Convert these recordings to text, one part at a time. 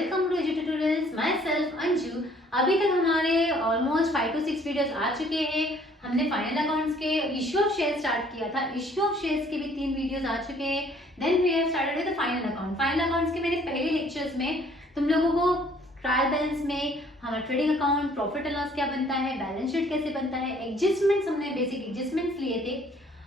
Welcome to edu tutorials. Myself Anju. अभी तक हमारे ऑलमोस्ट 5 to 6 वीडियोस आ चुके हैं। हमने फाइनल अकाउंट्स के इश्यू ऑफ शेयर स्टार्ट किया था। इश्यू ऑफ शेयर्स के भी 3 वीडियोस आ चुके हैं। Then we have started with the final account. Final accounts के मेरे पहले लेक्चर्स में तुम लोगों को ट्रायल बैलेंस में हमारा trading account, profit and loss क्या बनता है, बैलेंस शीट कैसे बनता है, एडजस्टमेंट्स हमने बेसिक एडजस्टमेंट्स लिए थे।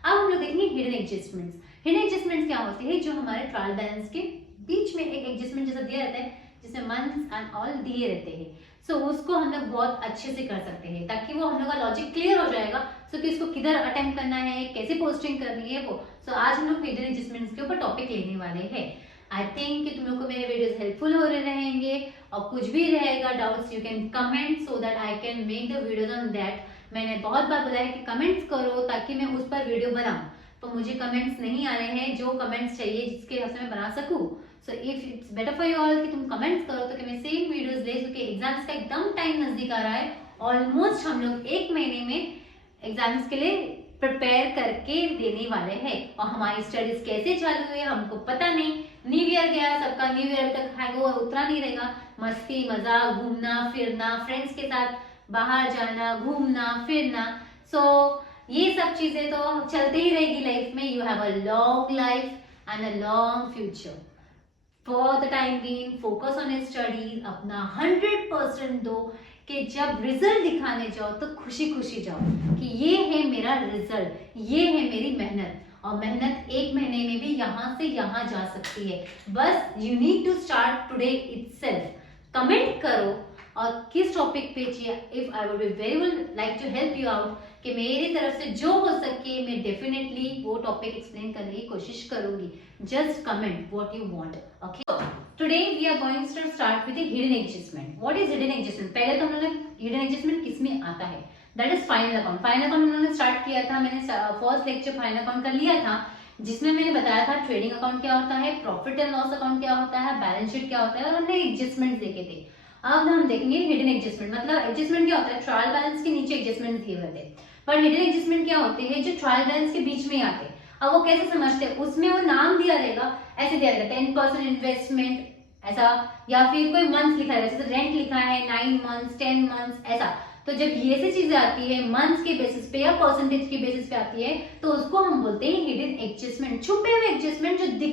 अब हम लोग देखेंगे हिडन एडजस्टमेंट्स। हिडन एडजस्टमेंट्स क्या होते हैं? जो हमारे ट्रायल बैलेंस के बीच में एक एडजस्टमेंट जैसा दिया रहता है, जिसमें मंथ्स एंड ऑल दिए रहते हैं। सो उसको हम लोग बहुत अच्छे से कर सकते हैं ताकि वो हम लोग का लॉजिक क्लियर हो जाएगा। सो कि इसको किधर अटेम्प्ट करना है, कैसे पोस्टिंग करनी है वो। सो आज हम लोग हिडन एडजस्टमेंट्स के ऊपर टॉपिक लेने वाले हैं। आई थिंक कि तुम लोग को मेरे वीडियोस हेल्पफुल हो रहे रहेंगे, और कुछ भी रहेगा doubts you can comment so that I can make the videos on that. मैंने बहुत बार बोला है कि कमेंट्स करो ताकि मैं उस पर वीडियो बनाऊं, तो मुझे कमेंट्स नहीं आ रहे हैं। जो कमेंट्स चाहिए जिसके हिसाब से मैं बना सकूं। So if it's better for you all कि तुम कमेंट्स करो तो कि मैं सेम वीडियोस ले सके। एग्जाम्स का एकदम टाइम नजदीक आ रहा है। ऑलमोस्ट हम लोग 1 महीने में एग्जाम्स के लिए प्रिपेयर करके देने वाले हैं। और हमारी स्टडीज कैसे चालू हुई हमको पता नहीं। न्यू ईयर गया, सबका न्यू ईयर तक हैंगओवर उतरा नहीं रहेगा। मस्ती मजाक, घूमना फिरना, फ्रेंड्स के साथ बाहर जाना, घूमना फिरना। सो ये सब चीजें तो चलते ही रहेगी लाइफ में। You have a long life and a long future. For the time being focus on studies. अपना 100% दो कि जब रिजल्ट दिखाने जाओ तो खुशी खुशी जाओ कि ये है मेरा रिजल्ट, ये है मेरी मेहनत। और मेहनत 1 महीने में भी यहाँ से यहाँ जा सकती है। बस you need to start today itself. Comment करो और किस टॉपिक पे चाहिए। If I would be very like to help you out कि मेरी तरफ से जो हो सके मैं डेफिनेटली वो टॉपिक एक्सप्लेन करने की कोशिश करूंगी। Just comment what you want. Okay, today we are going to start with the hidden adjustment. What is hidden adjustment? पहले तो हम लोगों ने हिडन एडजस्टमेंट किसमें आता है, that is final account. Final account हम लोगों ने स्टार्ट किया था। मैंने फर्स्ट लेक्चर फाइनल अकाउंट का लिया था, जिसमें मैंने बताया था ट्रेडिंग अकाउंट क्या होता है, प्रॉफिट एंड लॉस अकाउंट क्या होता है, बैलेंस शीट क्या होता है, और हमने एडजस्टमेंट देखे थे। अब हम देखेंगे हिडन एडजस्टमेंट। मतलब एडजस्टमेंट क्या होता है? ट्रायल बैलेंस के नीचे एडजस्टमेंट दिए हुए थे, पर हिडन एडजस्टमेंट क्या होते हैं? जो ट्रायल बैलेंस के बीच में आते हैं। अब वो कैसे समझते हैं? उसमें वो नाम दिया रहेगा, ऐसे दिया रहेगा 10% इन्वेस्टमेंट ऐसा, या फिर कोई मंथ लिखा है, जैसे रेंट लिखा है 9 मंथ्स 10 मंथ्स ऐसा। तो जब ये से चीजें आती है मंथ्स के बेसिस पे या परसेंटेज के बेसिस पे आती है, तो उसको हम बोलते हैं हिडन एडजस्टमेंट। छुपे हुए एडजस्टमेंट जो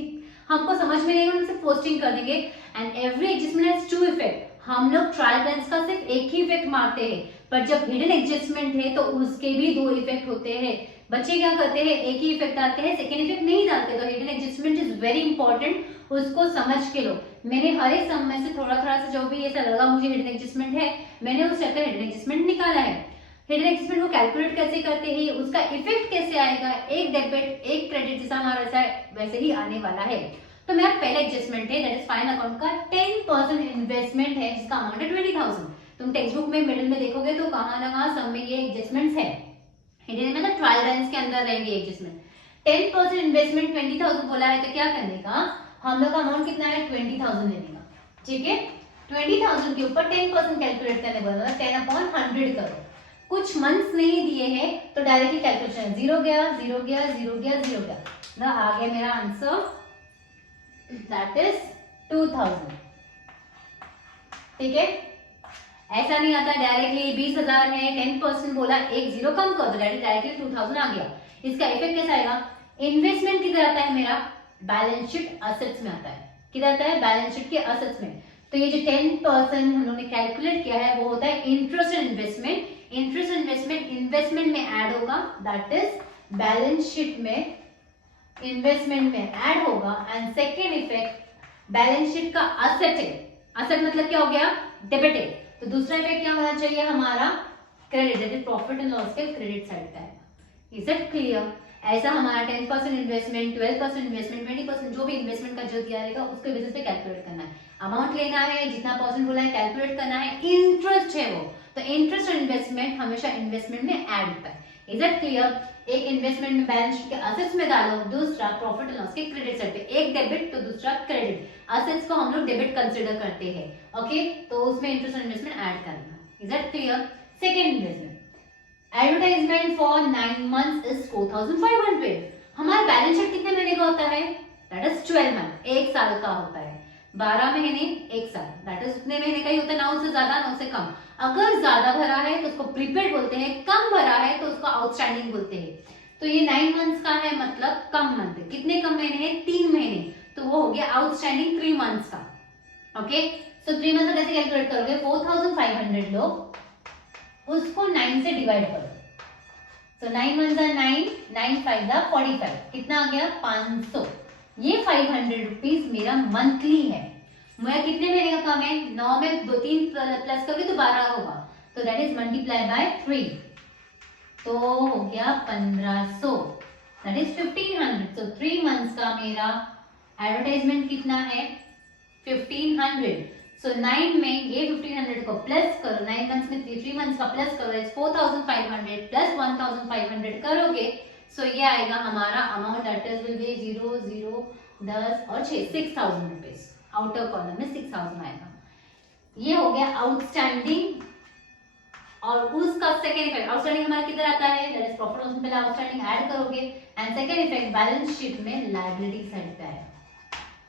हमको समझ में नहीं है उनसे पोस्टिंग कर देंगे। And every adjustment has 2 effect. हम लोग ट्रायल बैलेंस का सिर्फ एक ही इफेक्ट मारते हैं, पर जब हिडन एडजस्टमेंट है तो उसके भी 2 इफेक्ट होते हैं। बच्चे क्या करते हैं? एक ही इफेक्ट आते हैं, सेकेंड इफेक्ट नहीं डालते। तो hidden adjustment is very important, उसको समझ के लो। मैंने हर एक सम में से थोड़ा थोड़ा सा जो भी ऐसा लगा मुझे हिडन एडजस्टमेंट है, मैंने उस चक्कर हिडन एडजस्टमेंट निकाला है। हिडन एडजस्टमेंट को कैलकुलेट कैसे करते हैं, उसका इफेक्ट कैसे आएगा, एक डेबिट एक क्रेडिट जैसा हमारा वैसे ही आने वाला है। तो मेरा पहला एडजस्टमेंट है दैट इज फाइनल अकाउंट का 10% इन्वेस्टमेंट है, जिसका अमाउंट है 20,000। तुम टेक्स्ट बुक में मिडिल में देखोगे तो कहां ना कहां सब में ये एडजस्टमेंट्स है। हिडन मतलब ट्रायल बैलेंस के अंदर रहेंगे एडजस्टमेंट। 10% इन्वेस्टमेंट 20,000 बोला है, तो क्या करने का? हम लोग का अमाउंट कितना है? 20,000 लेने का। ठीक है, 20,000 के ऊपर 10% कैलकुलेट करने बोला, 10/100 करो। कुछ मंथ्स नहीं दिए हैं तो डायरेक्टली कैलकुलेशन 0 गया 0 गया 0 गया 0 गया, ना आ गया मेरा आंसर दैट इज 2,000। ठीक है, ऐसा नहीं आता डायरेक्टली 20,000 है 10% बोला, एक 0 कम कर दो, डायरेक्टली 2,000 आ गया। इसका इफेक्ट कैसा आएगा? इन्वेस्टमेंट किधर आता है मेरा? बैलेंस शीट असेट्स में आता है। किधर आता है? बैलेंस शीट के असेट्स में। तो ये जो 10% हम लोगों ने कैलकुलेट किया है वो होता है interest and investment. Interest investment investment में ऐड होगा, दैट इज बैलेंस शीट में इन्वेस्टमेंट में ऐड होगा। And second effect balance sheet का असेट है। असेट मतलब क्या हो गया? डेबिट है। तो दूसरा इफेक्ट क्या होना चाहिए हमारा? क्रेडिट, प्रॉफिट एंड लॉस के क्रेडिट साइड का है। Is it clear? ऐसा हमारा 10% इन्वेस्टमेंट, 12% इन्वेस्टमेंट, 20% जो भी इन्वेस्टमेंट का जो दिया रहेगा उसके बेसिस पे कैलकुलेट करना है। अमाउंट लेना है, जितना परसेंट बोला है कैलकुलेट करना है। इंटरेस्ट है वो, तो इंटरेस्ट और इन्वेस्टमेंट हमेशा इन्वेस्टमेंट में ऐड होता है। Is it clear? एक इन्वेस्टमेंट में बैलेंस शीट के असेट्स में डालो, दूसरा प्रॉफिट एंड लॉस के क्रेडिट साइड पे। एक डेबिट तो दूसरा क्रेडिट। असेट्स को हम लोग डेबिट कंसीडर करते हैं। ओके, तो उसमें इंटरेस्ट और इन्वेस्टमेंट ऐड करना। Is it clear? Second investment, advertisement for 9 months is 4,500। हमारा बैलेंस शीट कितने महीने का होता है? दैट इज 12 मंथ, 1 साल का होता है। 12 महीने 1 साल, दैट इज उतने महीने का ही होता है, ना उससे ज्यादा ना उससे कम। अगर ज्यादा भरा है तो उसको प्रीपेड बोलते हैं, कम भरा है तो उसको आउटस्टैंडिंग बोलते हैं। तो ये 9 मंथ्स का है, मतलब कम मंथ। कितने कम महीने हैं? 3 महीने, तो वो हो गया आउटस्टैंडिंग 3 मंथ्स का। ओके, सो 3 मंथ्स कैसे कैलकुलेट करोगे? 4500 लो, उसको 9 से डिवाइड करो। So 9 1 जा 9, 9 5 जा 45, कितना आ गया? 500। ये 500 रुपीज मेरा मंथली है। मेरा कितने महीने का कम है? 9 में 2 3 प्लस करोगे तो 12 होगा, तो दैट इज मल्टीप्लाई बाय 3, तो हो गया 1500, दैट इज 1500। तो 3 मंथ्स का मेरा एडवर्टाइजमेंट कितना है? 1500। सो 9 में ये 1500 को प्लस करो, 9 मंथ्स में 3 मंथ्स का प्लस करो, 4500 प्लस 1500 करोगे, सो ये आएगा हमारा amount, that is will be 0 0 10 और 6 6000 रुपीज। आउटर कॉलम में 6000 आएगा। ये हो गया आउटस्टैंडिंग। और उसका सेकेंड इफेक्ट, आउटस्टैंडिंग हमारा किधर आता है? दैट इज प्रॉफिट लॉस में पहले आउटस्टैंडिंग ऐड करोगे, and second effect balance sheet में लायबिलिटी साइड पे आएगा।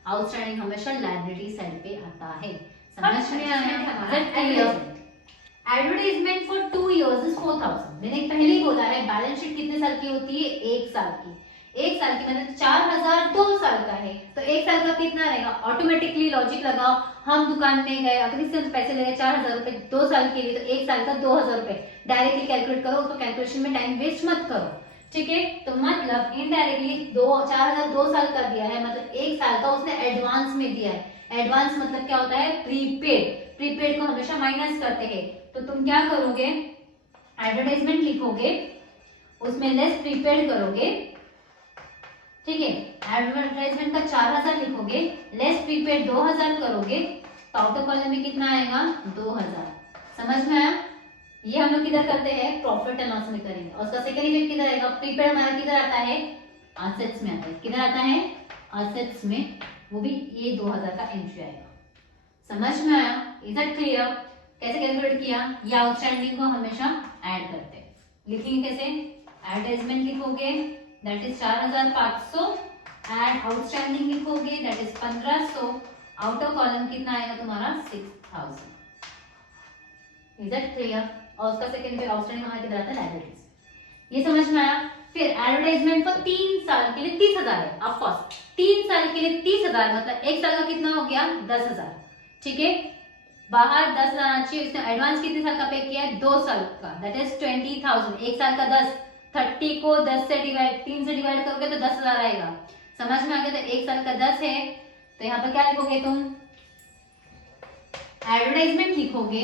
आउटस्टैंडिंग हमेशा लायबिलिटी साइड पे आता है। समझ में आया? Advertisement for 2 years is 4000। मैंने पहले ही बोला है बैलेंस शीट कितने साल की होती है? 1 साल की। 1 साल की मतलब 4000 2 साल का है, तो 1 साल का कितना रहेगा? ऑटोमेटिकली लॉजिक लगाओ, हम दुकान में गए, अगर किसी से पैसे ले रहे 4000 रुपए 2 साल के लिए, तो 1 साल का 2000 रुपए डायरेक्टली कैलकुलेट करो, उसको कैलकुलेशन में टाइम वेस्ट मत करो, ठीक है? तो मतलब इनडायरेक्टली 4000 2 साल का दिया है, मतलब 1 साल का उसने एडवांस में दिया है। एडवांस मतलब क्या होता है? प्रीपेड। प्रीपेड को हमेशा माइनस करते हैं, तो तुम क्या करोगे? एडवर्टाइजमेंट लिखोगे, उसमें लेस प्रीपेड करोगे, ठीक है? एडवर्टाइजमेंट का 4000 लिखोगे, लेस प्रीपेड 2000 करोगे, तो आउटर कॉलम में कितना आएगा? 2000। समझ में आया? ये हम लोग किधर करते हैं? प्रॉफिट एंड लॉस में करेंगे। और उसका सेकंड इफेक्ट किधर आएगा? प्रीपेड हमारा किधर आता है? एसेट्स में आता है। किधर आता है? एसेट्स में, वो भी ये 2000 का एंट्री आएगा। समझ में आया? Is that clear? कैसे कैलकुलेट किया? ये आउटस्टैंडिंग को हमेशा ऐड करते हैं। लिखेंगे कैसे? एडवर्टाइजमेंट लिखोगे, दैट इज 4500, एड आउटस्टैंडिंग लिखोगे, दैट इज 1500, आउटर कॉलम कितना आएगा तुम्हारा? 6000। Is that clear? और उसका सेकंड पे आउटस्टैंडिंग हमारा किधर आता है? लायबिलिटीज। ये समझ में आया? फिर एडवर्टाइजमेंट फॉर 3 साल के लिए 30000 है, ऑफ कोर्स 3 साल के लिए 30000 मतलब 1 साल का कितना हो गया? 10000, ठीक है? बाहर 10,000 आना चाहिए, उसने एडवांस कितने साल का पे किया है? 2 साल का, दैट इज 20,000। 1 साल का 10, 30 को 10 से डिवाइड 3 से डिवाइड करोगे तो 10,000 आएगा। समझ में आ गया? तो 1 साल का 10 है, तो यहाँ पर क्या लिखोगे तुम? एडवर्टाइजमेंट लिखोगे,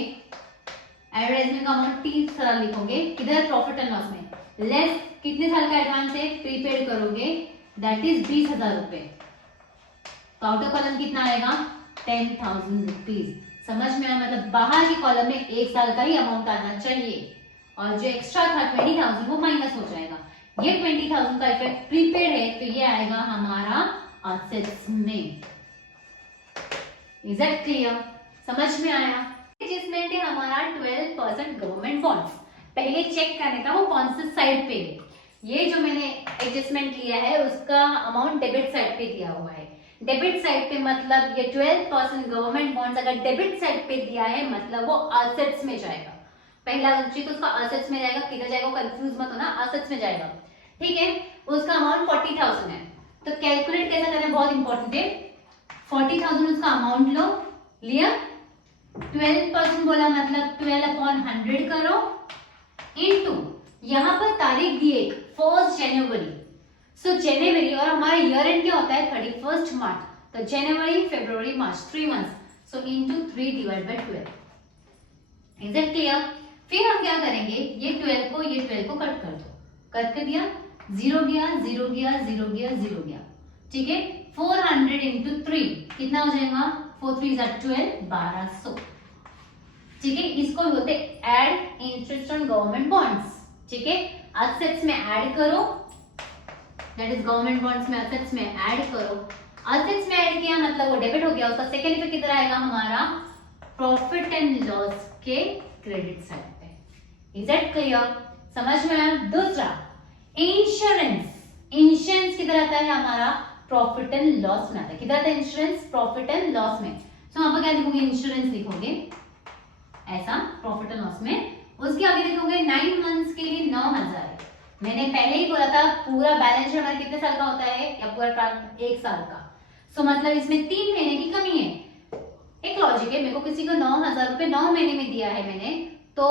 एडवर्टाइजमेंट का अमाउंट 30,000 लिखोगे, किधर? प्रॉफिट एंड लॉस में। लेस कितने साल का एडवांस है? प्रीपेड करोगे, दैट इज 20,000 रुपए, तो आउटर कॉलम कितना आएगा? 10,000 रुपीज। समझ में आया? मतलब बाहर की कॉलम में 1 साल का ही अमाउंट आना चाहिए, और जो एक्स्ट्रा था 20,000 वो माइनस हो जाएगा। ये 20,000 का इफेक्ट प्रीपेड है, तो ये आएगा हमारा एसेट्स में। Is that clear? समझ में आया? एडजस्टमेंट है हमारा 12% गवर्नमेंट बॉन्ड्स। पहले चेक करने का वो कौन से साइड पे है। ये जो मैंने एडजस्टमेंट लिया है उसका अमाउंट डेबिट साइड पे दिया हुआ है। डेबिट साइड पे मतलब ये 12% गवर्नमेंट बॉन्ड्स अगर डेबिट साइड पे दिया है मतलब वो एसेट्स में जाएगा। पहला चीज तो उसका एसेट्स में जाएगा, किधर जाएगा कंफ्यूज मत होना, एसेट्स में जाएगा, ठीक है? उसका अमाउंट 40,000 है, तो कैलकुलेट कैसे करना बहुत इंपॉर्टेंट है। 40,000 उसका अमाउंट लो, लिया, 12% बोला मतलब 12/100 करो, इनटू यहाँ पर तारीख दी है 1 जनवरी। सो जनवरी और हमारा ईयर एंड क्या होता है? 31 मार्च, तो जनवरी फरवरी मार्च 3 months, so into 3 divide by 12। Is it clear? फिर हम क्या करेंगे? ये 12 को ये 12 को कट कर दो, कट कर दिया, 0 गया 0 गया 0 गया 0 गया, ठीक है? 400 इंटू 3 कितना हो जाएगा? 4 3 12, 1200, ठीक है? इसको बोलते add interest on government bonds, ठीक है? एसेट्स में ऐड करो, दैट इज गवर्नमेंट बॉन्ड्स में एसेट्स में ऐड करो। एसेट्स में ऐड किया मतलब वो डेबिट हो गया, उसका सेकंड इफेक्ट किधर आएगा? हमारा प्रॉफिट एंड लॉस के क्रेडिट साइड पे। Is it clear? समझ में आया? दूसरा इंश्योरेंस। इंश्योरेंस किधर आता है? हमारा प्रॉफिट एंड लॉस में आता है। किधर आता है इंश्योरेंस? प्रॉफिट एंड लॉस में। तो वहां पर क्या लिखोगे? इंश्योरेंस लिखोगे ऐसा प्रॉफिट एंड लॉस में। उसके आगे लिखोगे 9 मंथ्स के लिए 9000। मैंने पहले ही बोला था पूरा बैलेंस शीट हमारा कितने साल का होता है, या पूरा 1 साल का। सो मतलब इसमें 3 महीने की कमी है। एक लॉजिक है, मेरे को किसी को 9000 रुपए 9 महीने में दिया है मैंने, तो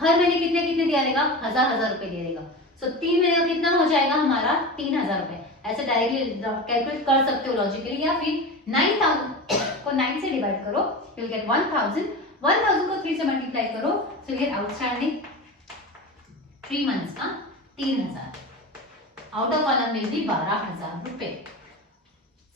हर महीने कितने कितने दिया देगा? 1000 रुपए दे देगा। सो 3 महीने का कितना हो जाएगा हमारा? 3000 रुपए। ऐसे डायरेक्टली कैलकुलेट कर सकते हो लॉजिकली, या फिर 9000 को 9 से डिवाइड करो, यू विल गेट 1000। 1000 को 3 से मल्टीप्लाई करो, so you get outstanding 3 months का 3000। Out of column will be 12000 रुपए।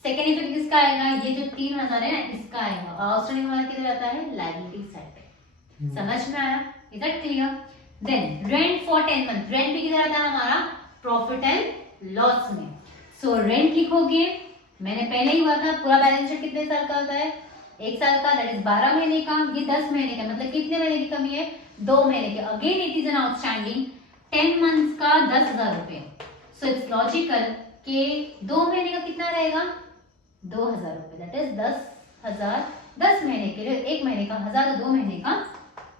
सेकेंड इफेक्ट किसका आएगा? ये जो 3000 है ना, इसका आएगा। आउटस्टैंडिंग हमारा किधर आता है? लायबिलिटी साइड पे। समझ में आया? Is that clear? Then rent for 10 month. Rent भी किधर आता है हमारा? प्रॉफिट एंड लॉस में। सो रेंट लिखोगे, मैंने पहले ही हुआ था, पूरा बैलेंस शीट कितने साल का होता है? 1 साल का, दैट इज 12 महीने का। ये 10 महीने का, मतलब कितने महीने की कमी है? 2 महीने के। Again it is an outstanding 10 months का 10,000 रुपए। सो इट्स लॉजिकल कि 2 महीने का कितना रहेगा? 2000 रुपए, दैट इज 10,000। 10 महीने के लिए 1 महीने का 1000, 2 महीने का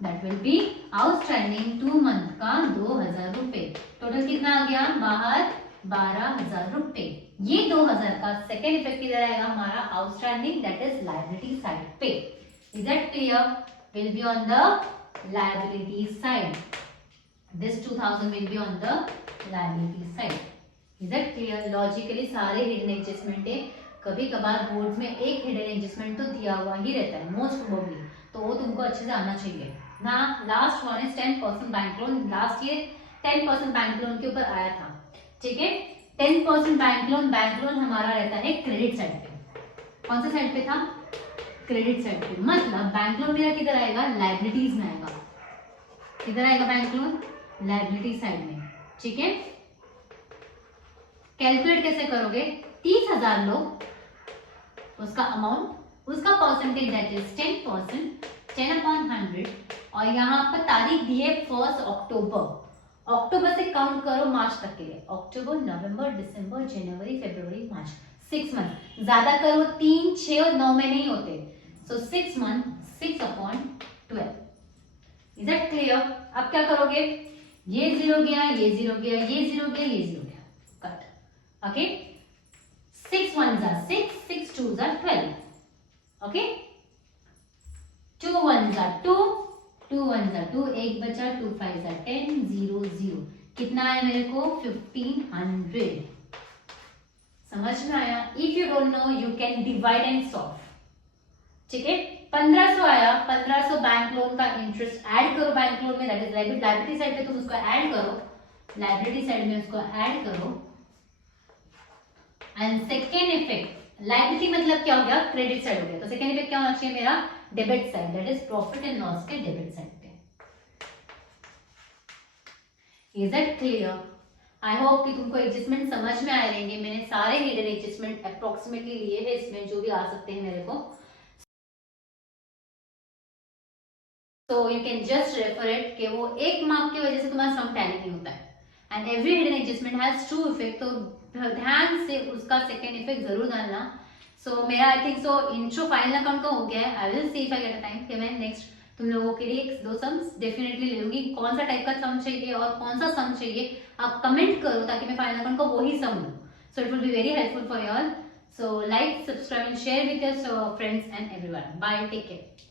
that will be outstanding 2 month का 2000 रुपए। टोटल कितना आ गया बाहर? 12000 रुपए। ये 2000 का सेकेंड इफेक्ट किधर आएगा हमारा? Outstanding, that is liability side पे। Is that clear? Will be on the liability side. This 2000 will be on the liability side. Is that clear? Logically सारे hidden adjustment है। कभी कभार बोर्ड में एक hidden adjustment तो दिया हुआ ही रहता है most probably, तो वो तुमको अच्छे से आना चाहिए ना। Last one is 10% bank loan. Last year 10% bank loan के ऊपर आया था, ठीक है। 10% बैंक लोन हमारा रहता है क्रेडिट साइड पे। कौन सा साइड पे था? क्रेडिट साइड पे। मतलब बैंक लोन मेरा किधर आएगा? लाइबिलिटीज में आएगा। किधर आएगा बैंक लोन? लायबिलिटी साइड में, ठीक है। कैलकुलेट कैसे करोगे? 30,000 लो, उसका अमाउंट, उसका परसेंटेज दैट इज 10%, 10/100, और यहाँ पर तारीख दी है 1 अक्टूबर। अक्टूबर से काउंट करो मार्च तक के लिए। अक्टूबर, नवंबर, दिसंबर, जनवरी, फरवरी, मार्च, 6 मंथ। ज्यादा करो 3, 6 और 9 में नहीं होते। सो 6 मंथ, 6/12। Is that clear? अब क्या करोगे? ये 0 गया, ये 0 गया, ये 0 गया, ये 0 गया, cut. Okay, 6 1s are 6, 6 2s are 12. Okay, 2 1s are 2, 2 1s are 2, एक बचा, 2 5s are 10, 0 0। कितना आया मेरे को? 1500। समझ में आया? If you don't know you can divide and solve, ठीक है। 1500 आया, 1500 बैंक लोन का इंटरेस्ट ऐड करो बैंक लोन में, दैट इज लायबिलिटी साइड पे तुम उसको ऐड करो, लायबिलिटी साइड में उसको ऐड करो। एंड सेकेंड इफेक्ट, लायबिलिटी मतलब क्या हो गया? क्रेडिट साइड हो गया। तो सेकेंड इफेक्ट क्या होना चाहिए मेरा? Debit side, that is profit and loss के डेबिट साइड पे। Is that clear? I hope कि तुमको एडजस्टमेंट समझ में आए रहेंगे। मैंने सारे हिडन एडजस्टमेंट अप्रोक्सीमेटली लिए हैं इसमें, जो भी आ सकते हैं मेरे को। So you can just refer it कि वो एक मार्क की वजह से तुम्हारा सम टैली नहीं होता है। And every hidden adjustment has true effect, तो ध्यान से उसका सेकेंड इफेक्ट जरूर डालना। सो मेरा I think so intro final account का हो गया है। I will see if I get a time कि मैं नेक्स्ट तुम लोगों के लिए 1-2 सम्स डेफिनेटली ले लूंगी। कौन सा टाइप का सम चाहिए और कौन सा सम चाहिए आप कमेंट करो, ताकि मैं फाइनल अकाउंट का वही सम लूँ। So it will be very helpful for you all. So like, subscribe and share with your friends and everyone. Bye, take care.